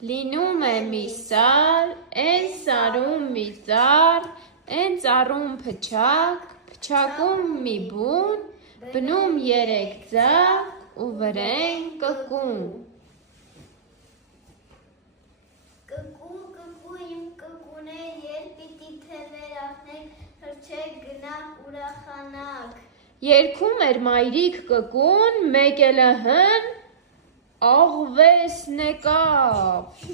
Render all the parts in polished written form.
Լինում է մի սար, են սարում մի ծառ, են ծառում փչակ, փչակում մի բուն, բնում 3 ձակ ու վրեն կկուն։ Կկու իմ կկուներ, երբ պիտի թևեր ախնեք, հրչեք գնանք ուրախանանք։ Երգում էր մայրիկ կկուն, մեկ էլ հն աղվեսն եկավ։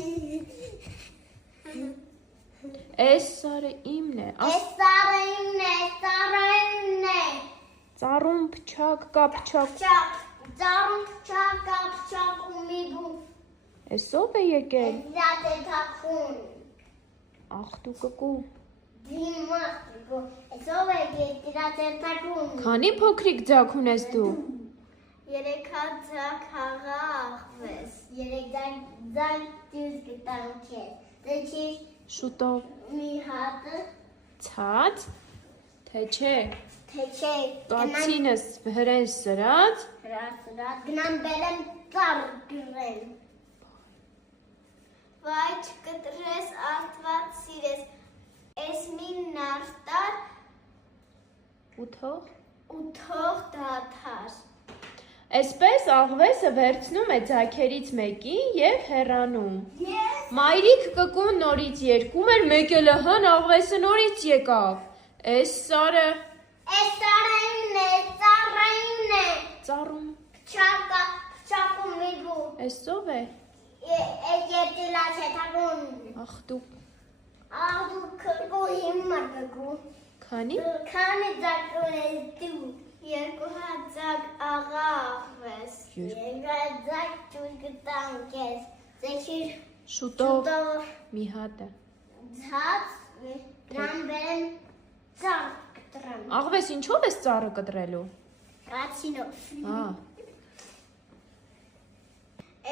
Էս սարը իմն է, Էս սարը իմն է, սարը իմն է։ ծառում փչակ կա փչակ։ Ծառում փչակ կա փչակում մի բուն։ Էս ով է եկել։ Դրած է թաքուն։ Ախ դու կկու։ Դիմա, էս ով է դրած է թաքուն։ Քանի փոքրիկ ձակ ունես դու։ 3 ձակ հաղա աղվես, 3 ձակ դյուս գտանք ես, դե չի Շուտով մի հատը, ցած, թե չէ, չէ, կացինս հրեն սրած, գնան բերեմ ծառ գրեն, վայ չկտրես արդված սիրես, ես մի նարտար, ու թող դաթար, Այսպես աղվեսը վերցնում է ձագերից մեկին և հեռանում։ Մայրիկ կկուն նորից երգում էր, մեկ էլ հն աղվեսը նորից եկավ։ Էս սարը իմն է, ծառը իմն է, ծառում, փչակում մի բուն, էս ով է։ ես երդիլաց հետագուն, Ախ դու, դու կկու հիմա կկու, քանի։ քանի ձակ ունես դու, 2 ձակ աղա աղվես, 2 ձակ դուս գտանք ես, ձեքիր Շուտով մի հատը։ ձած, դրան բերեմ ծառ կտրեմ, Աղվես ինչով ես ծառը կտրելու։ կացինով,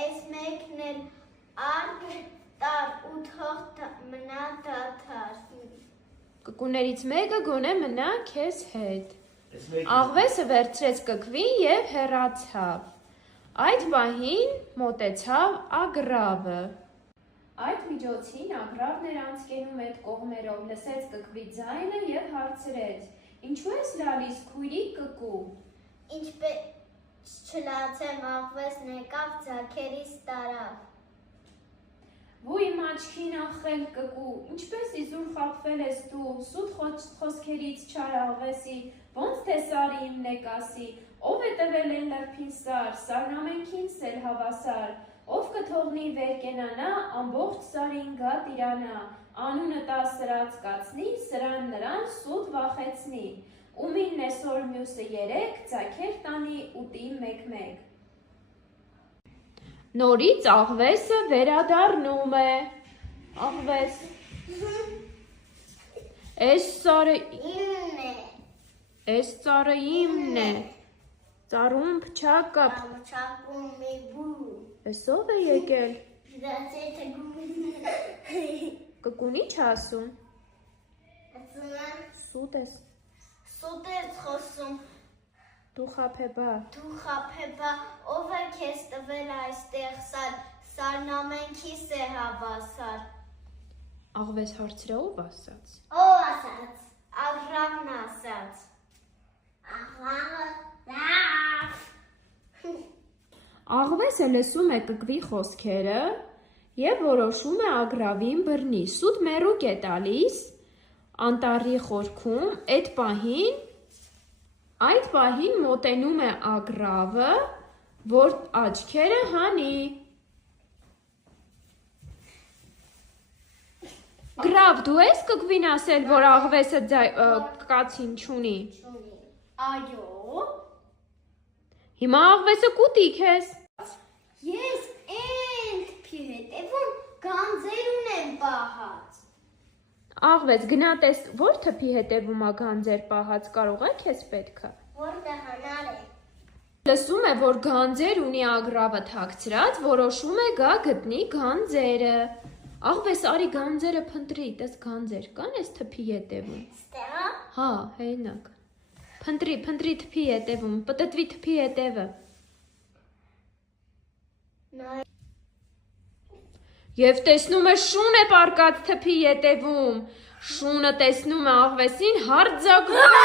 ես մեկն էլ արկ տար ու թող մնա դաթար, Կկուներից մեկը գոնե մնա քեզ հետ։ Աղվեսը վերցրեց կկվին և հեռացավ։ Այդ պահին մոտեցավ ագռավը։ Այդ միջոցին ագռավն էր անցկենում այդ կողմերով, լսեց կկվի ձայնը և հարցրեց. Ինչու ես լալիս քույրիկ կկու։ ինչպես չլացեմ աղվեսն եկավ ձագերիս տարավ, Ու իմ աչքին ախել կկու, ինչպես իզուր խաբվել ես դու, սուտ խոսքերից չար աղվեսի, ոնց թե սարի իմն է կասի, ով է տվել են լրփին սար, սարն ամենքին սել հավասար, ով կթողնի վեր կենանա, ամբողջ սարին գա տիրանա, անունը տա սրած կացնի, սրան նրան սուտ վախեցնի, ումին նեսօր մյուսը 3, ձագեր տանի ուտի մեկ-մեկ։ Նորից աղվեսը վերադառնում է, աղվես, էս սարը իմն է, Էս ծառը իմն է, ծառում փչակ կա, փչակում մի բուն, էս ով է եկել, դրած է թագուն, կկուն ինչ ասում, սուտ ես, սուտ ես խոսում, դու խաբեբա, ով է քեզ տվել այստեղ սար, սարն ամենքիս է հավասար, աղվես հարցրա ով ասաց, ով ասաց, ագռավն ասաց, աղվեսը լսում է կկվի խոսքերը և որոշում է ագռավին բռնի, սուտ մեռուկ է տալիս, անտառի խորքում, այդ պահին մոտենում է ագռավը, որ աչքերը հանի։ Ագրավ, դու ես կկվին ասել, որ աղվեսը կացին չունի։ Այո։ Հիմա աղվեսը կուտի քեզ։ Ես ենք թփի հետևում գանձեր ունեմ պահած։ Աղվես, գնա տես, որ թփի հետևում ա գանձեր պահած, կարող է քեզ պետքը։ Որտեղ հանար է։ Լսում է, որ գանձեր ունի ագրավը թաքցրած, որոշում է գա գտնի գանձերը։ Աղվես, արի գանձերը փնտրի, տես գանձեր կան ես թփի հետևում։ Ստեղա։ Հա, հենակ։ Փնտրի թփի հետևում, պտտվի թփի հետևը։ Եվ տեսնում է շուն է պարկած թփի ետևում, շունը տեսնում է աղվեսին հարձակվում։